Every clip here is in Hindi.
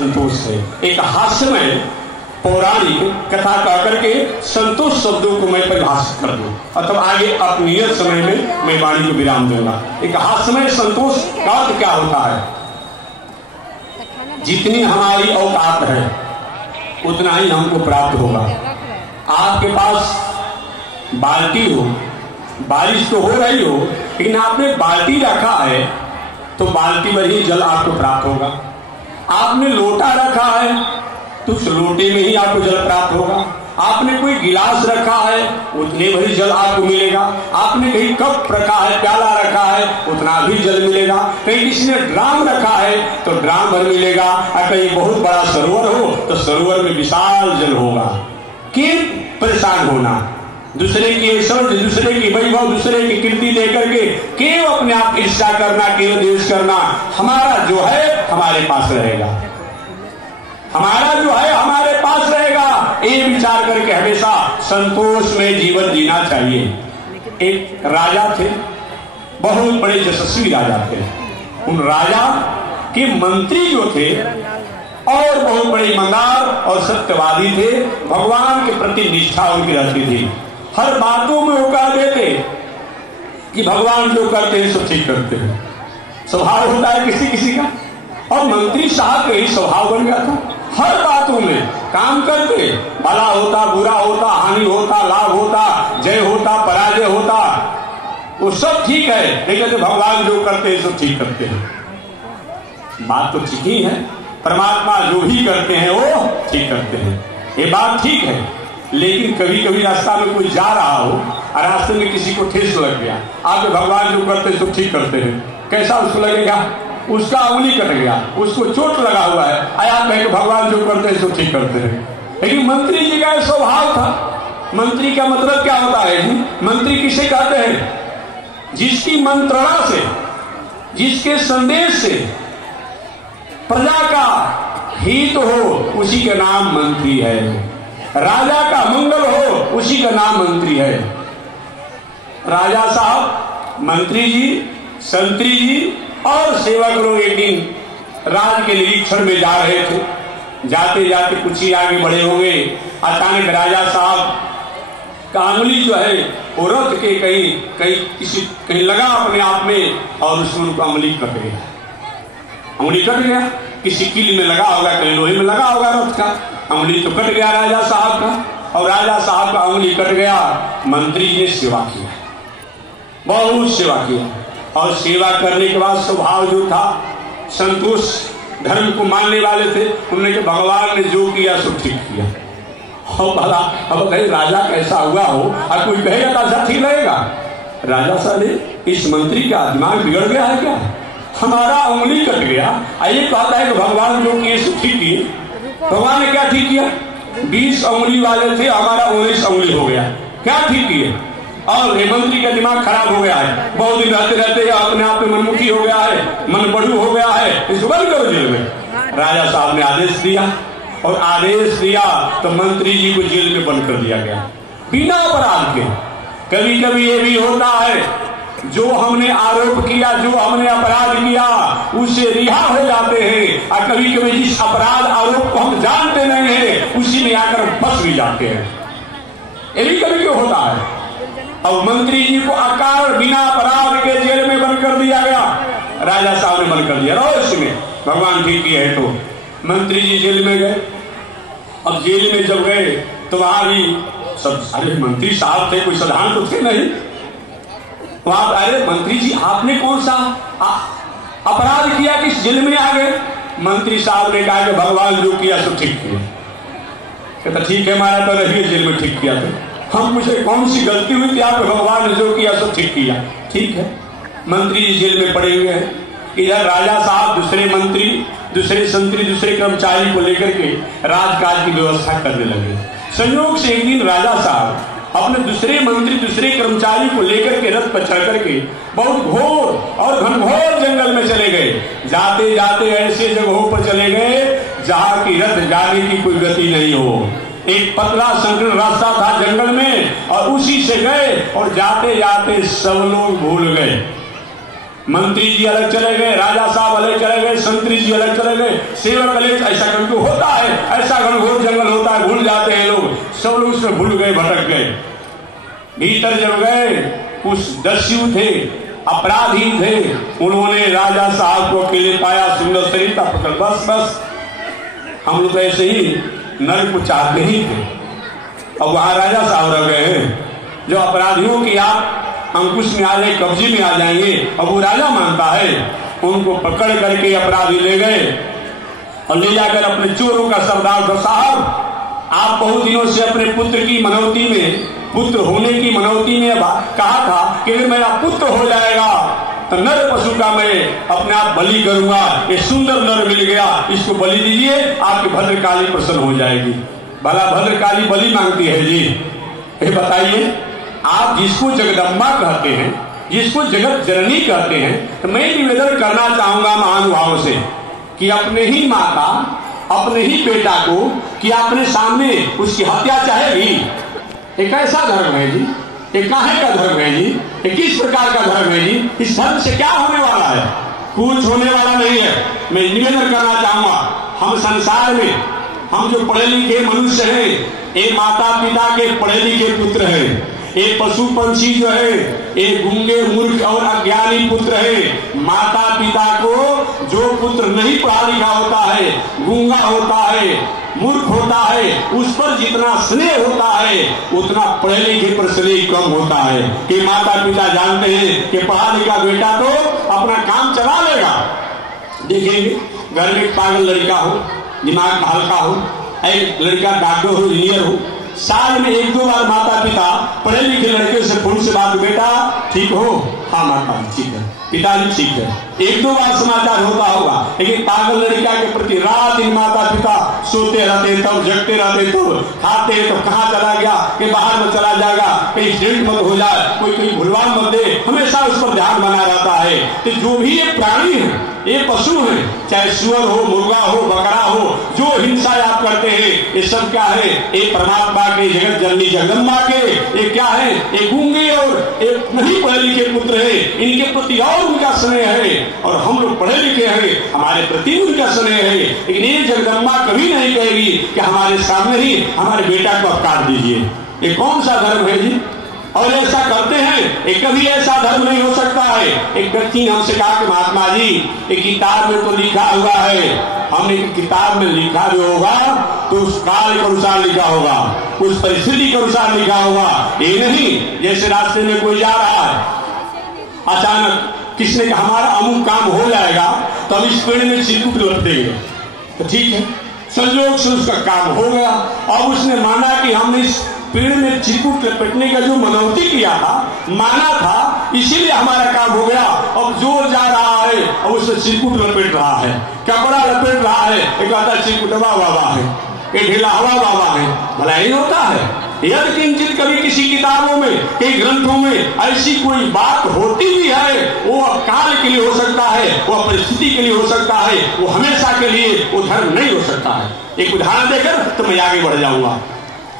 संतोष है। एक हास्यमय पौराणिक कथा कह करके संतोष शब्दों को मैं परिभाषित कर दूं, अथवा आगे अपनियत समय में मैं वाणी को विराम दूंगा। एक हास्यमय संतोष का अर्थ क्या होता है? जितनी हमारी औकात है उतना ही हमको प्राप्त होगा। आपके पास बाल्टी हो, बारिश तो हो रही हो, लेकिन आपने बाल्टी रखा है तो बाल्टी में ही जल आपको प्राप्त होगा। आपने लोटा रखा है तो उस लोटे में ही आपको जल प्राप्त होगा। आपने कोई गिलास रखा है उतने भरी जल आपको मिलेगा। आपने कहीं कप रखा है, प्याला रखा है, उतना भी जल मिलेगा। कहीं किसी ने ड्राम रखा है तो ड्राम भर मिलेगा। और कहीं बहुत बड़ा सरोवर हो तो सरोवर में विशाल जल होगा। क्यों परेशान होना? दूसरे की ऐश्वर्य, दूसरे की वैभव, दूसरे की कीर्ति लेकर के क्यों अपने आप ईर्ष्या करना, क्यों द्वेष करना? हमारा जो है हमारे पास रहेगा, हमारा जो है हमारे पास रहेगा। ये विचार करके हमेशा संतोष में जीवन जीना चाहिए। एक राजा थे, बहुत बड़े यशस्वी राजा थे। उन राजा के मंत्री जो थे और बहुत बड़े ईमानदार और सत्यवादी थे। भगवान के प्रति निष्ठा उनकी रहती थी। हर बातों में वो कह देते कि भगवान जो करते हैं सब ठीक करते हैं। स्वभाव होता है किसी किसी का, और मंत्री साहब का ही स्वभाव बन गया था। हर बातों में काम करते, भला होता, बुरा होता, हानि होता, लाभ होता, जय होता, पराजय होता, वो सब ठीक है, लेकिन भगवान जो करते हैं सब ठीक करते हैं। बात तो ठीक ही है, परमात्मा जो भी करते हैं वो ठीक करते हैं, ये बात ठीक है। लेकिन कभी कभी रास्ता में कोई जा रहा हो और रास्ते में किसी को ठेस लग गया, आप भगवान जो करते हैं सब ठीक करते हैं, कैसा उसको लगेगा? उसका उंगली कट गया, उसको चोट लगा हुआ है, आया कहे भगवान जो करते हैं सब ठीक करते हैं। लेकिन मंत्री जी का स्वभाव था। मंत्री का मतलब क्या होता है? मंत्री किसे कहते हैं? जिसकी मंत्रणा से, जिसके संदेश से प्रजा का हित हो उसी का नाम मंत्री है। राजा का मंगल हो उसी का नाम मंत्री है। राजा साहब, मंत्री जी, संतरी जी और सेवक लोग एक दिन राज के निरीक्षण में जा रहे थे। जाते जाते कुछ ही आगे बढ़े होंगे, अचानक राजा साहब का अंगुली जो है वो रथ के कहीं लगा अपने आप में, और उसमें उनका अंगुली कट गया। अंगुली कट गया, किसी कील में लगा होगा, कहीं लोहे में लगा होगा रथ का, अंगुली तो कट गया राजा साहब का। और राजा साहब का अंगुली कट गया। मंत्री जी ने सेवा किया, बहुत सेवा किया, और सेवा करने के बाद स्वभाव जो था, संतोष धर्म को मानने वाले थे, उन्होंने कहा भगवान ने जो किया सो ठीक किया। और भला अब कहीं राजा कैसा हुआ हो और कोई कहेगा तो ऐसा ठीक लगेगा? राजा साहब, इस मंत्री का दिमाग बिगड़ गया है क्या? हमारा उंगली कट गया, ये कहता है कि भगवान जो किए सो ठीक किए। भगवान ने क्या ठीक किया? 20 उंगली वाले थे, हमारा 19 उंगली हो गया, क्या ठीक किए? और मंत्री का दिमाग खराब हो गया है, बहुत दिन रहते रहते अपने आप में मनमुखी हो गया है, मन बढ़ू हो गया है, इसको बंद करो जेल में। राजा साहब ने आदेश दिया, और आदेश दिया तो मंत्री जी को जेल में बंद कर दिया गया बिना अपराध के। कभी कभी ये भी होता है, जो हमने आरोप किया, जो हमने अपराध किया, उससे रिहा हो जाते हैं। और कभी कभी जिस अपराध आरोप को हम जानते नहीं है उसी में आकर फंस भी जाते हैं। ये भी कभी क्यों होता है? और मंत्री जी को अकारण बिना अपराध के जेल में बंद कर दिया गया। राजा साहब ने बंद कर दिया, रहो इसमें, भगवान ठीक किया है। तो मंत्री जी जेल में गए। अब जेल में जब गए तो वहां भी सब, अरे मंत्री साहब थे, कोई साधारण तो थे नहीं। वहां अरे मंत्री जी आपने कौन सा अपराध किया कि जेल में आ गए? मंत्री साहब ने कहा कि भगवान जो किया सो ठीक किया। कहता ठीक है, हमारा तो रहिए जेल में ठीक किया। तो हम पूछे कौन सी गलती हुई थी? आप भगवान ने जो किया सो ठीक किया। ठीक है, मंत्री जी जेल में पड़े हुए हैं। इधर राजा साहब दूसरे मंत्री, दूसरे संतरी, दूसरे कर्मचारी को लेकर के राजकाज की व्यवस्था करने लगे। संयोग से एक दिन राजा साहब अपने दूसरे मंत्री, दूसरे कर्मचारी को लेकर के रथ पर चढ़ करके बहुत घोर और घनघोर जंगल में चले गए। जाते जाते ऐसे जगहों पर चले गए जहां की रथ जाने की कोई गति नहीं हो। एक पतला संकीर्ण रास्ता था जंगल में, और उसी से गए, और जाते जाते सब लोग भूल गए। मंत्री जी अलग चले गए, राजा साहब अलग चले गए, संतरी जी अलग चले गए, सेवक अलग, ऐसा करके होता है। ऐसा घनघोर जंगल होता है, भूल जाते हैं लोग, सब लोग उसमें भूल गए, भटक गए। भीतर जब गए कुछ दस्यु थे, अपराधी थे, उन्होंने राजा साहब को अकेले पाया, सुंदर शरीर था, पकड़ बस बस हम लोग ऐसे ही नर्क को चाहते ही थे। अब वहां राजा साहब रह गए हैं जो अपराधियों की आप अंकुश में आ जाए, कब्जे में आ जाएंगे। अब वो राजा मानता है, उनको पकड़ करके अपराधी ले गए और ले जाकर अपने चोरों का सरदार था, साहब आप बहुत दिनों से अपने पुत्र की मनौती में, पुत्र होने की मनौती में कहा था कि अगर मेरा पुत्र हो जाएगा तो नर पशु का मैं अपने आप बलि करूंगा। ये सुंदर नर मिल गया, इसको बलि दीजिए, आपकी भद्रकाली प्रसन्न हो जाएगी। भला भद्रकाली बलि मांगती है जी? ये बताइए, आप जिसको जगदम्बा कहते हैं, जिसको जगत जननी कहते हैं, तो मैं निवेदन करना चाहूंगा महानुभावों से कि अपने ही माता, अपने ही बेटा को कि अपने सामने उसकी हत्या चाहेगी? ये कैसा धर्म है जी? ये काहे का धर्म है जी? ये किस प्रकार का धर्म है जी? इस धर्म से क्या होने वाला है? कुछ होने वाला नहीं है। मैं निवेदन करना चाहूंगा, हम संसार में हम जो पढ़े लिखे मनुष्य हैं, ये माता पिता के पढ़े लिखे पुत्र हैं। एक पशु पंछी जो है, एक गूंगे मूर्ख और अज्ञानी पुत्र है। माता पिता को जो पुत्र नहीं पढ़ा लिखा होता है, गूंगा होता है, मूर्ख होता है, उस पर जितना स्नेह होता है उतना पढ़े लिखे पर स्नेह कम होता है। कि माता पिता जानते हैं कि पढ़ा लिखा बेटा तो अपना काम चला लेगा। देखेंगे घर में एक पागल लड़का हो, दिमाग हल्का हो, एक लड़का डॉक्टर हो, इंजीनियर हो, साल में एक दो बार माता पिता पढ़े लिखे लड़के से फोन से बात, बेटा ठीक हो? हाँ माता ठीक है, पिताजी ठीक है, एक दो बार समाचार होता होगा। लेकिन पागल लड़का के प्रति रात दिन माता पिता सोते रहते, तब जगते रहते, तब खाते, तो कहाँ चला गया, कि बाहर में चला जाएगा, कहीं एक्सीडेंट मत हो जाए, कोई कहीं भुलवा मत दे, हमेशा उस पर ध्यान बना रहता है। तो जो भी ये प्राणी है, ये पशु है, चाहे सुअर हो, मुर्गा हो, बकरा हो, जो हिंसा आप करते हैं, ये सब क्या है? ये परमात्मा के, जगत जननी जगदम्बा के, ये क्या है? ये गूंगे और एक नहीं पढ़े लिखे पुत्र है, इनके प्रति और उनका स्नेह है। और हम लोग पढ़े लिखे हैं, हमारे प्रति उनका स्नेह है। लेकिन ये जगदम्बा कभी नहीं कहेगी कि हमारे सामने ही हमारे बेटा को अपकार दीजिए। ये कौन सा धर्म है जी? और ऐसा करते हैं, एक कभी ऐसा धर्म नहीं हो सकता है। एक व्यक्ति ने हमसे कहा कि महात्मा जी, एक किताब में तो लिखा हुआ है, हमने किताब में लिखा जो होगा तो उस काल के अनुसार लिखा होगा, उस परिस्थिति के अनुसार लिखा होगा। ये नहीं जैसे रास्ते में कोई जा रहा है, अचानक किसने कहा हमारा अमुक काम हो जाएगा तो हम इस पेड़ में चिरकुट लपट देंगे, तो ठीक है, संयोग से उसका काम हो गया। अब उसने माना कि हमने इस पेड़ में चिरकुट लपेटने का जो मनौती किया था, माना था, इसीलिए हमारा काम हो गया। अब जो जा रहा है अब उसमें चिरकुट लपेट रहा है, कपड़ा लपेट रहा है, एक कहता है चिरकुटवा बाबा है, एक ढीला हवा बाबा है। भला नहीं होता है? यदि किंचित कभी किसी किताबों में, कई ग्रंथों में ऐसी कोई बात होती भी है, वो काल के लिए हो सकता है, वो परिस्थिति के लिए हो सकता है, वो हमेशा के लिए वो धर्म नहीं हो सकता है। एक उदाहरण देकर तो मैं आगे बढ़ जाऊंगा।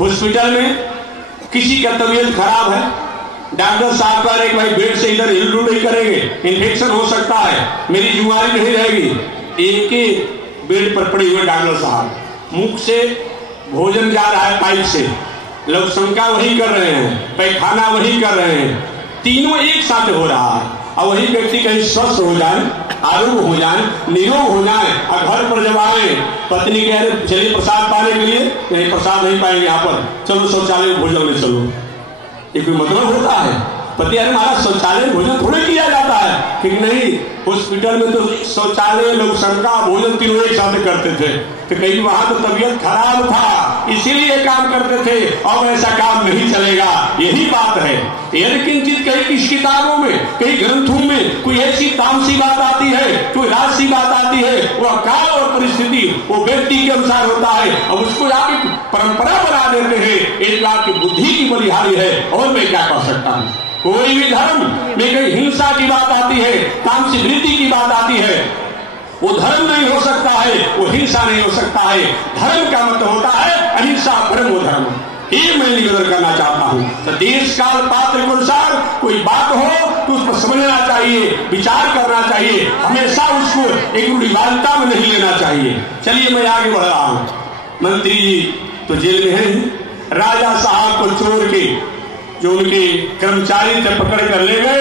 हॉस्पिटल में किसी का तबीयत खराब है, डॉक्टर साहब कह रहे भाई बेड से इधर हिल डुल नहीं करेंगे, इन्फेक्शन हो सकता है, मेरी जुआरी नहीं रहेगी। एक ही बेड पर पड़े हुए डॉक्टर साहब, मुख से भोजन जा रहा है पाइप से, लोग शंका वही कर रहे हैं, पैखाना वही कर रहे हैं, तीनों एक साथ हो रहा है। और वही व्यक्ति कहीं स्वस्थ हो जाए, आरोग्य हो जाए, निरोग हो जाए, और घर पर जब आए पत्नी कह रहे चलिए प्रसाद पाने के लिए, नहीं प्रसाद नहीं पाएंगे यहाँ पर, चलो शौचालय भोजन में चलो। ये कोई मतलब होता है? पति अरे हमारा शौचालय भोजन थोड़े किया जाता है कि नहीं, हॉस्पिटल में तो शौचालय, लोग शंका, भोजन तीनों एक साथ करते थे। तो कहीं वहां तो तबीयत खराब था इसीलिए काम करते थे, अब ऐसा काम नहीं चलेगा। यही बात है। यदि किंचित कहीं किस किताबों में, कई ग्रंथों में कोई ऐसी तामसी बात आती है, कोई राजसी बात आती है, वह काल और परिस्थिति वो व्यक्ति के अनुसार होता है, अब उसको आप एक परंपरा बना देते हैं। एक आपकी बुद्धि की बलिहारी है, और मैं क्या कर सकता हूँ? कोई भी धर्म में कहीं हिंसा की बात आती है, तामसी वृत्ति की बात आती है, वो धर्म नहीं हो सकता है, वो हिंसा नहीं हो सकता है। धर्म का मतलब होता है अहिंसा, परमो धर्म। ये मैं निवेदन करना चाहता हूँ। तो देश काल पात्र के अनुसार कोई बात हो तो उस पर समझना चाहिए, विचार करना चाहिए, हमेशा उसको एक रूढ़िवादिता में नहीं लेना चाहिए। चलिए मैं आगे बढ़ रहा हूं। मंत्री जी तो जेल में है, राजा साहब को चोर के जो उनके कर्मचारी थे पकड़ कर ले गए।